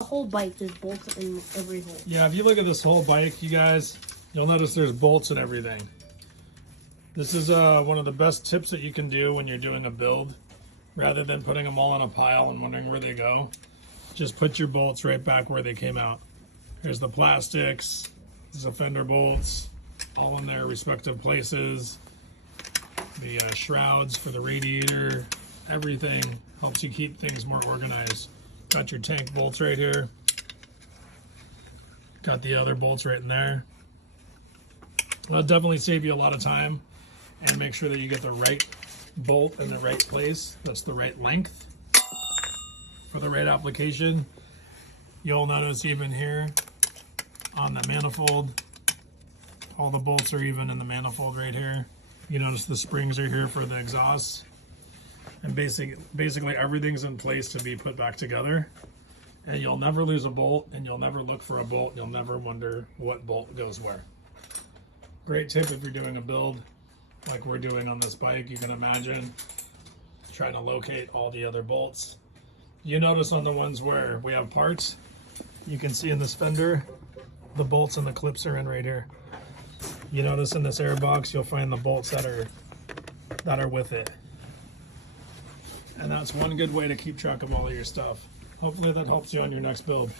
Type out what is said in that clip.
The whole bike, there's bolts in every hole. Yeah, if you look at this whole bike, you guys, you'll notice there's bolts and everything. This is one of the best tips that you can do when you're doing a build. Rather than putting them all in a pile and wondering where they go, just put your bolts right back where they came out. Here's the plastics, the fender bolts, all in their respective places. The shrouds for the radiator, everything helps you keep things more organized. Got your tank bolts right here. Got the other bolts right in there. That'll definitely save you a lot of time and make sure that you get the right bolt in the right place. That's the right length for the right application. You'll notice even here on the manifold, all the bolts are even in the manifold right here. You notice the springs are here for the exhaust. And basically everything's in place to be put back together. And you'll never lose a bolt, and you'll never look for a bolt. You'll never wonder what bolt goes where. Great tip if you're doing a build like we're doing on this bike. You can imagine trying to locate all the other bolts. You notice on the ones where we have parts, you can see in this fender, the bolts and the clips are in right here. You notice in this air box, you'll find the bolts that are with it. And that's one good way to keep track of all of your stuff. Hopefully that helps you on your next build.